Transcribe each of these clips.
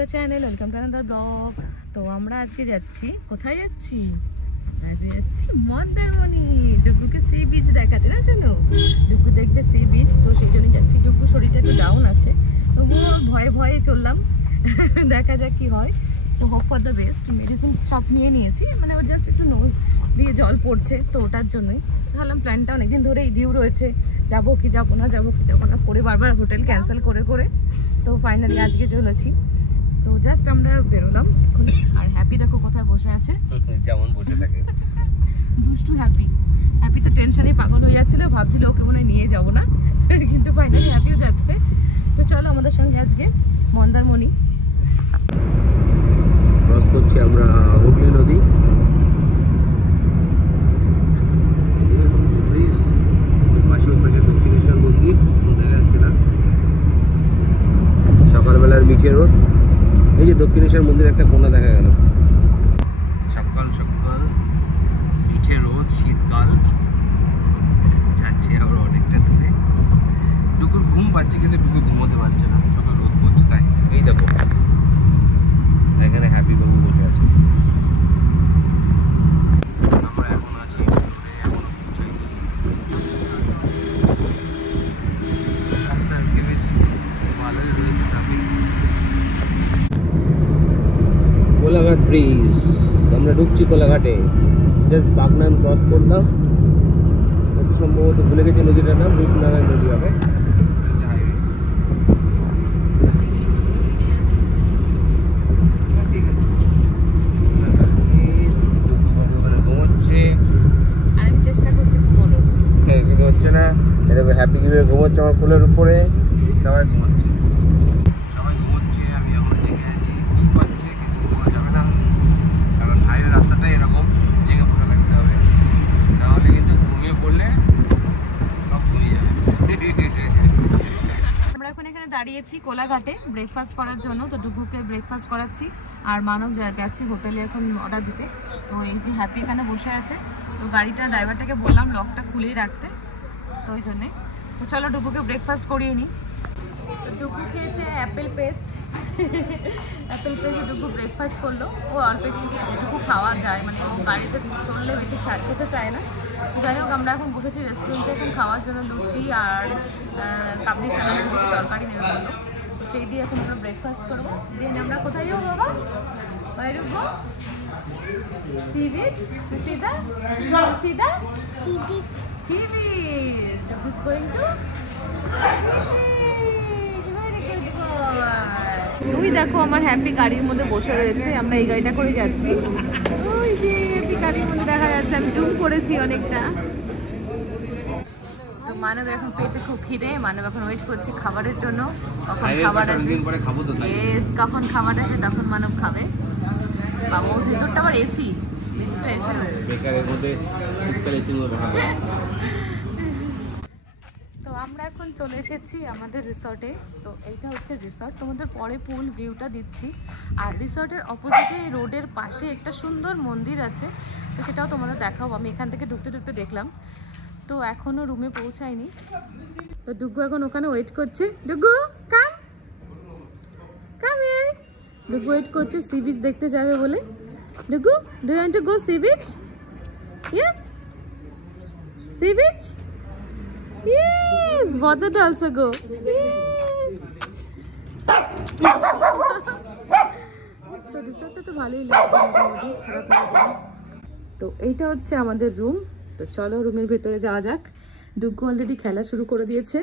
The channel, welcome to another blog. তো আমরা আজকে যাচ্ছি, কোথায় যাচ্ছি? আজকে যাচ্ছি মন্দারমণি, ডুগুকে সি বিচ দেখাতে। না শোনো, ডুগু দেখবে সি বিচ, তো সেই জন্যই যাচ্ছি। ডুগু শরীরটা একটু ডাউন আছে, তবুও ভয়ে ভয়ে চললাম। দেখা যাক কি হয়। তো hope for the best. Medicine সব নিয়ে নিয়েছি, মানে ও জাস্ট একটু নোজ দিয়ে জল পড়ছে, তো ওটার জন্যই ভাবলাম প্ল্যানটা অনেকদিন ধরেই ডিউ রয়েছে, যাবো কি যাবো না, যাবো কি যাবো না করে বারবার হোটেল ক্যান্সেল করে করে তো ফাইনালি আজকে চলেছি। তো জাস্ট আমরা বেরোলাম। আর হ্যাপি দেখো কোথায় বসে আছে, যেমন বসে থাকে দুষ্টু হ্যাপি। হ্যাপি তো টেনশনে পাগল হয়ে যাচ্ছিল, ভাবছিল ওকে মনে হয় নিয়ে যাবো না, কিন্তু ফাইনালি হ্যাপিও যাচ্ছে। তো চলো আমাদের সঙ্গে আজকে মন্দারমণি ক্রস করছি আমরা হুগলি নদী। ব্রিজ পাশে পাশে দক্ষিণেশ্বর মন্দির দেখা যাচ্ছে না, সকালবেলার বিচে রোড। এই যে দক্ষিণেশ্বর মন্দির একটা কোণা দেখা গেল। সকাল সকাল মিঠে রোদ, শীতকাল যাচ্ছে আবার অনেকটা দূরে। ডুকুর ঘুম পাচ্ছে কিন্তু ডুকু ঘুমোতে পারছে না, চোখে রোদ পড়ছে তাই। এই দেখো এখানে হ্যাপি বাবু বসে আছে। আমরা এখন আছি এখনো পৌঁছাইনি। রাস্তা আজকে বেশ ভালোই রয়েছে ট্রাফিক। কোলাঘাট ব্রিজ, আমরা ঢুকছি কোলাঘাটে। জাস্ট বাগনান ক্রস করলাম, একটু সম্ভবত ভুলে গেছি নদীটার নাম, রূপনারায়ণ নদী হবে। ঠিক আছে, ঘুমোচ্ছে। আর আমি চেষ্টা করছি ঘুমানোর। হ্যাঁ কিন্তু হচ্ছে না। এরকম হ্যাপি কিভাবে ঘুমোচ্ছে আমার কোলের উপরে। সবাই ঘুমোচ্ছে, সবাই ঘুমোচ্ছে। আমি এখন জেগে আছি, ঘুম পাচ্ছে কিন্তু ঘুমানো যাবে না, কারণ হাইওয়ে রাস্তাটাই এরকম, জেগে বসে থাকতে হবে, নাহলে কিন্তু ঘুমিয়ে পড়লে সব ঘুমিয়ে যাবে। আমরা এখন এখানে দাঁড়িয়েছি কোলাঘাটে ব্রেকফাস্ট করার জন্য। তো ডুগুকে ব্রেকফাস্ট করাচ্ছি, আর মানব গেছে হোটেলে এখন অর্ডার দিতে। তো এই যে হ্যাপি এখানে বসে আছে। তো গাড়িটা ড্রাইভারটাকে বললাম লকটা খুলেই রাখতে, তো ওই জন্যে। তো চলো ডুগুকে ব্রেকফাস্ট করিয়ে নিই। তো ডুগু খেয়েছে Apple paste. Apple paste ডুগু breakfast করলো। ও অল্প একটু যেটুকু খাওয়া যায়, মানে ও গাড়িতে চললে বেশি খেতে চায় না। যাই হোক, আমরা এখন বসেছি রেস্টুরেন্টে এখন খাওয়ার জন্য। লুচি আর কাবলি চানা তরকারি নেবে বললো, তো সেই দিয়ে এখন আমরা ব্রেকফাস্ট করবো। দেন আমরা কোথায় যাবো বাবা? বাইরে ঢুকবো সি বিচ, সিদা সিদা সি বিচ, সি বিচ। ডুগু's going to তুমি দেখো আমার হ্যাপি গাড়ির মধ্যে বসে রয়েছে, আমরা এই গাড়িটা করে যাচ্ছি। ওই যে হ্যাপি গাড়ির মধ্যে দেখা যাচ্ছে, আমি জুম করেছি অনেকটা। তো মানব এখন পেয়েছে খুব খিদে, মানব এখন ওয়েট করছে খাবারের জন্য। কখন খাবার আসবে, কখন খাবার আসবে তখন মানব খাবে। বাবা ওর ভিতরটা আবার এসি, ভিতরটা এসি বেকারের মধ্যে শীতকালে এসি মধ্যে রাখা। তো আমরা এখন চলে এসেছি আমাদের রিসর্টে। তো এইটা হচ্ছে রিসর্ট, তোমাদের পরে পুল ভিউটা দিচ্ছি। আর রিসর্টের অপোজিটে রোডের পাশে একটা সুন্দর মন্দির আছে, তো সেটাও তোমাদের দেখাবো। আমি এখান থেকে ঢুকতে ঢুকতে দেখলাম। তো এখনো রুমে পৌঁছায়নি, তো ডুগু এখন ওখানে ওয়েট করছে। Dugu come come here. Dugu wait করছে সি বিচ দেখতে যাবে বলে। Dugu, do you want to go sea beach? Yes, sea beach? Yes, water also go. Yes. তো রিসর্টটা তো ভালোই লাগছে, মোটামুটি খারাপ লাগছে। তো এইটা হচ্ছে আমাদের রুম। তো চলো রুমের ভেতরে যাওয়া যাক। ডুগু অলরেডি খেলা শুরু করে দিয়েছে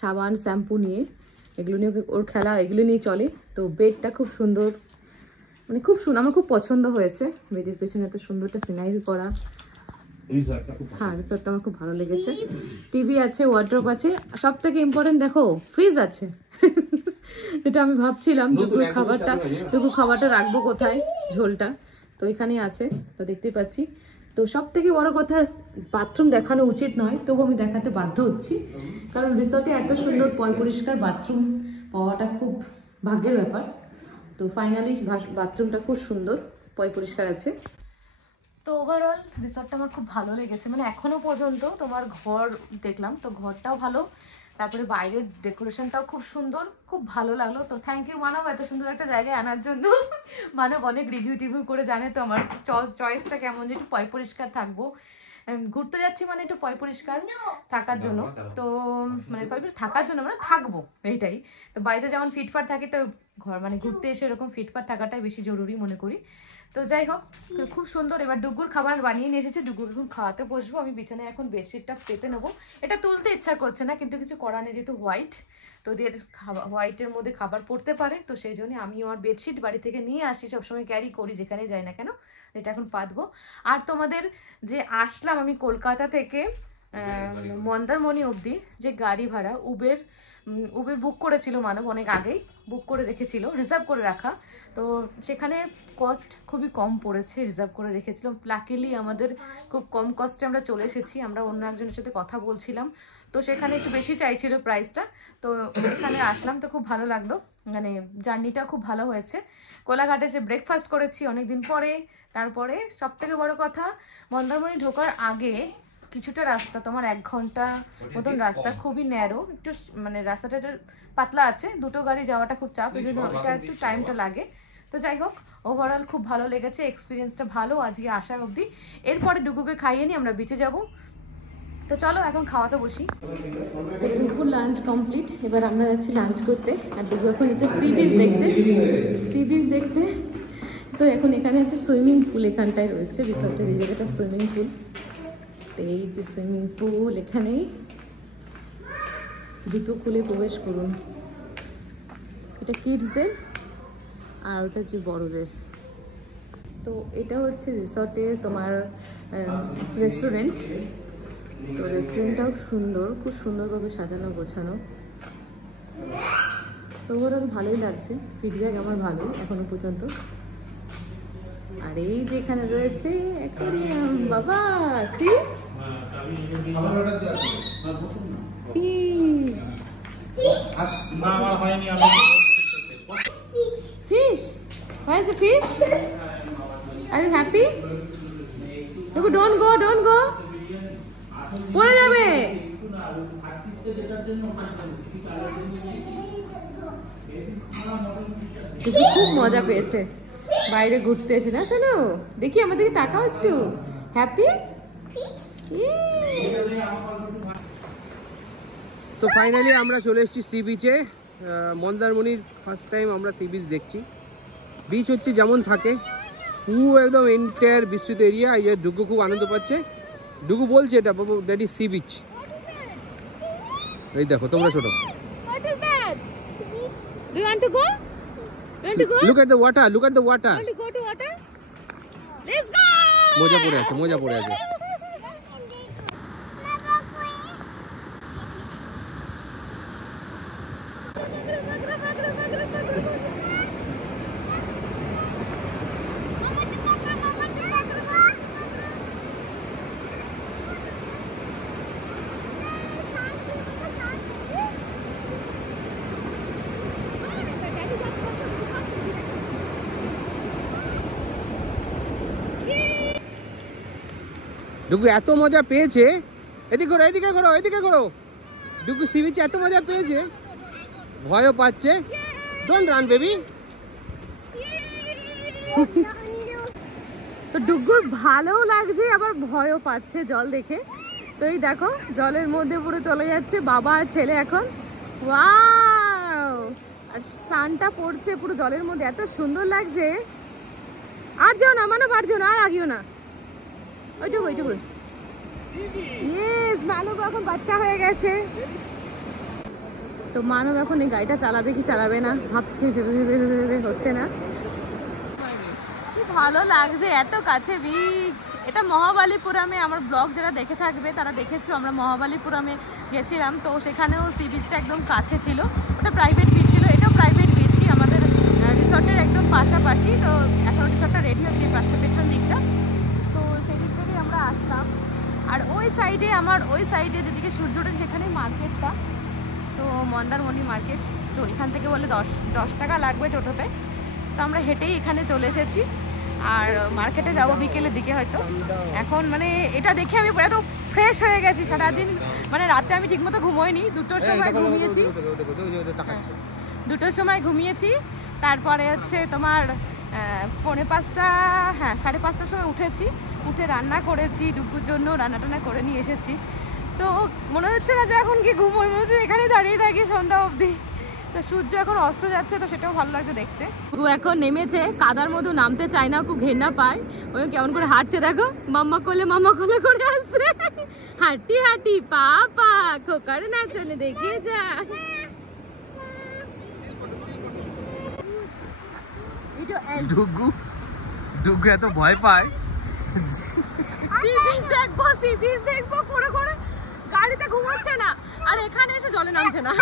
সাবান শ্যাম্পু নিয়ে, এগুলো নিয়ে ওর খেলা, এগুলো নিয়ে চলে। তো বেডটা খুব সুন্দর, মানে খুব সুন্দর, আমার খুব পছন্দ হয়েছে। বেডের পেছনে এত সুন্দর একটা সিনারি করা। হ্যাঁ রিসর্টটা আমার খুব ভালো লেগেছে। টিভি আছে, ওয়ার্ড্রপ আছে, সব থেকে ইম্পর্টেন্ট দেখো ফ্রিজ আছে। এটা আমি ভাবছিলাম ডুগু খাবারটা রাখবো কোথায়, ঝোলটা তো এখানেই আছে, তো দেখতেই পাচ্ছি। তো সব থেকে বড় কথা, বাথরুম দেখানো উচিত নয়, তবু আমি দেখাতে বাধ্য হচ্ছি, কারণ রিসর্টে এত সুন্দর পরিষ্কার বাথরুম পাওয়াটা খুব ভাগ্যের ব্যাপার। তো ফাইনালি বাথরুমটা খুব সুন্দর, পরিষ্কার আছে। তো ওভারঅল রিসর্টটা আমার খুব ভালো লেগেছে, মানে এখনো পর্যন্ত। তোমার ঘর দেখলাম, তো ঘরটাও ভালো, তারপরে বাইরের ডেকোরেশনটাও খুব সুন্দর, খুব ভালো লাগলো। তো থ্যাংক ইউ মানব এত সুন্দর একটা জায়গায় আনার জন্য। মানব অনেক রিভিউ টিভিউ করে জানে তো আমার চয়েসটা কেমন, যে একটু পয় পরিষ্কার থাকবো, ঘুরতে যাচ্ছি মানে একটু পয় পরিষ্কার থাকার জন্য। তো মানে পয় পরিষ্কার থাকার জন্য মানে থাকবো এইটাই। তো বাড়িতে যেমন ফিটফাট থাকে, তো ঘর মানে ঘুরতে এসে এরকম ফিটফাট থাকাটাই বেশি জরুরি মনে করি। তো যাই হোক, খুব সুন্দর। এবার ডুগুর খাবার বানিয়ে নিয়ে এসেছে, ডুগুকে এখন খাওয়াতে বসবো। আমি বিছানায় এখন বেডশিটটা পেতে নেবো। এটা তুলতে ইচ্ছা করছে না, কিন্তু কিছু করা নেই, যেহেতু হোয়াইট, তো ওদের খাবার হোয়াইটের মধ্যে খাবার পড়তে পারে, তো সেই জন্য আমি আমার বেডশিট বাড়ি থেকে নিয়ে আসি, সবসময় ক্যারি করি যেখানে যাই না কেন, এটা এখন পাতবো। আর তোমাদের যে আসলাম আমি কলকাতা থেকে মন্দারমণি অবধি, যে গাড়ি ভাড়া উবের বুক করেছিল মানব, অনেক আগেই বুক করে রেখেছিল, রিজার্ভ করে রাখা। তো সেখানে কস্ট খুবই কম পড়েছে, রিজার্ভ করে রেখেছিলাম। লাকিলি আমাদের খুব কম কস্টে আমরা চলে এসেছি। আমরা অন্য একজনের সাথে কথা বলছিলাম, তো সেখানে একটু বেশি চাইছিল প্রাইসটা, তো এখানে আসলাম। তো খুব ভালো লাগলো, মানে জার্নিটা খুব ভালো হয়েছে। কোলাঘাটে এসে ব্রেকফাস্ট করেছি অনেকদিন পরে। তারপরে সব থেকে বড় কথা, মন্দারমণি ঢোকার আগে কিছুটা রাস্তা, তোমার 1 ঘন্টা মতন রাস্তা, খুবই ন্যারো, একটু মানে রাস্তাটা একটু পাতলা আছে, দুটো গাড়ি যাওয়াটা খুব চাপ, এই জন্য এটা একটু টাইমটা লাগে। তো যাই হোক, ওভারঅল খুব ভালো লেগেছে, এক্সপিরিয়েন্সটা ভালো আজকে আসার অবধি। এরপরে ডুগুকে খাইয়ে নিয়ে আমরা বিচে যাব। তো চলো এখন খাওয়াতে বসি। দুপুর লাঞ্চ কমপ্লিট, এবার আমরা যাচ্ছি লাঞ্চ করতে। আর ডুগু এখন যেতে সি বিচ দেখতে। তো এখন এখানে আছে সুইমিং পুল, এখানটায় রয়েছে রিসর্টের এই জায়গাটা সুইমিং পুল। এই যে সুইমিং পুল, এখানেই জুতো খুলে প্রবেশ করুন। এটা কিডসদের আর ওটা হচ্ছে বড়দের। তো এটা হচ্ছে রিসর্টের তোমার রেস্টুরেন্ট। তো রেস্টুরেন্টটাও সুন্দর, খুব সুন্দরভাবে সাজানো গোছানো। তো ওভারঅল ভালোই লাগছে, ফিডব্যাক আমার ভালোই এখনো পর্যন্ত। আর এই যে এখানে রয়েছে অ্যাকোয়ারিয়াম, বাবা C fish, fish. Where is the fish? Are you happy? Look, don't go. পড়ে যাবে। খুব মজা পেয়েছে বাইরে ঘুরতে এসে, না শোনো দেখি আমাদেরকে তাকাও একটু। হ্যাপি? তো ফাইনালি আমরা চলে এসেছি সি বিচে। মন্দারমণির ফার্স্ট টাইম আমরা সি বিচ দেখছি। বিচ হচ্ছে যেমন থাকে, পুরো একদম এন্টায়ার বিস্তৃত এরিয়া। এই যে ডুগু খুব আনন্দ পাচ্ছে, ডুগু বলছে এটা বাবু দ্যাট ইজ সি বিচ। এই দেখো তোমরা ছোট, What is that? Do you want to go? You want to go? look at the water, look at the water. Want to go to water? Let's go! মজা পড়ে আছে। ডুগু এত মজা পেয়েছে, এদিকে করো। ডুগু সি বিচে এত মজা পেয়েছে, ভয়ও পাচ্ছে। Don't run baby. তো ডুগুর ভালোও লাগছে আবার ভয়ও পাচ্ছে জল দেখে। তো এই দেখো জলের মধ্যে পুরো চলে যাচ্ছে বাবা আর ছেলে এখন। ওয়াও, আর সানটা পড়ছে পুরো জলের মধ্যে, এত সুন্দর লাগছে। আর যাও না মানব, আর যাও না, আর আগিও না, ওইটুকু। ইয়েস, মানব এখন বাচ্চা হয়ে গেছে। তো মানব এখন এই গাড়িটা চালাবে কি চালাবে না ভাবছে, ভেবে হচ্ছে না। কি ভালো লাগছে, এত কাছে বিচ। এটা মহাবালিপুরামে, আমার ব্লগ যারা দেখে থাকবে তারা দেখেছো, আমরা মহাবালিপুরামে গেছিলাম। তো সেখানেও সি বিচটা একদম কাছে ছিল, ওটা প্রাইভেট বিচ ছিল, এটাও প্রাইভেট বিচই আমাদের রিসর্টের একদম পাশাপাশি। তো এখন রিসর্টটা রেডি হচ্ছে পাশটা পেছন দিকটা, তো সেদিক থেকেই আমরা আসলাম। আর ওই সাইডে যেদিকে সূর্য ওঠে সেখানে মার্কেটটা, তো মন্দারমণি মার্কেট। তো এখান থেকে বলে 10 টাকা লাগবে টোটোতে। তো আমরা হেঁটেই এখানে চলে এসেছি। আর মার্কেটে যাবো বিকেলের দিকে হয়তো। এখন মানে এটা দেখে আমি এত ফ্রেশ হয়ে গেছি সারাদিন, মানে রাতে আমি ঠিকমতো ঘুমোইনি, 2টোর সময় ঘুমিয়েছি, 2টোর সময় ঘুমিয়েছি। তারপরে হচ্ছে তোমার 4:45, হ্যাঁ 5:30টার সময় উঠেছি, উঠে রান্না করেছি ডুগুর জন্য, রান্না টান্না করে নিয়ে এসেছি। তো মনে হচ্ছে না যে এখন কি ঘুমোই, মনে হচ্ছে এখানে দাঁড়িয়ে থাকি সন্ধ্যা অবধি। তো সূর্য এখন অস্ত যাচ্ছে, তো সেটাও ভালো লাগছে দেখতে। ও এখন নেমেছে, কাদার মধ্যে নামতে চায় না, খুব ঘেন্না পায়, ওই কেমন করে হাঁটছে দেখো, মাম্মা কোলে করে আসছে, হাঁটি হাঁটি পা পা খোকার নাচনে দেখে যা। ডুগু ডুগু এত ভয় পায়, সি বিচ দেখবো করে করে, গাড়িতে ঘুমোচ্ছে না, আর এখানে এসে জলে নামছে না।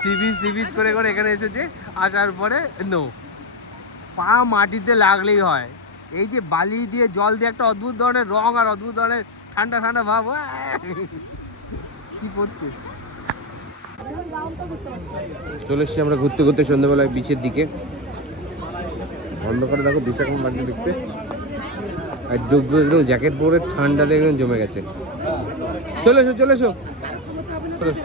সি বিচ করে করে এখানে এসেছে, আসার পরে নো, পা মাটিতে লাগলেই হয়। এই যে বালি দিয়ে জল দিয়ে একটা অদ্ভুত ধরনের রং আর অদ্ভুত ধরনের ঠান্ডা ঠান্ডা ভাব, কি করছে। চলে এসছি আমরা ঘুরতে ঘুরতে সন্ধ্যাবেলায় বিচের দিকে, অন্ধকারে দেখো বিচ এখন লাগছে দেখতে, আর ডুবু একদম জ্যাকেট পরে ঠান্ডাতে একদম জমে গেছে। চলে এসো চলে এসো চলে এসো।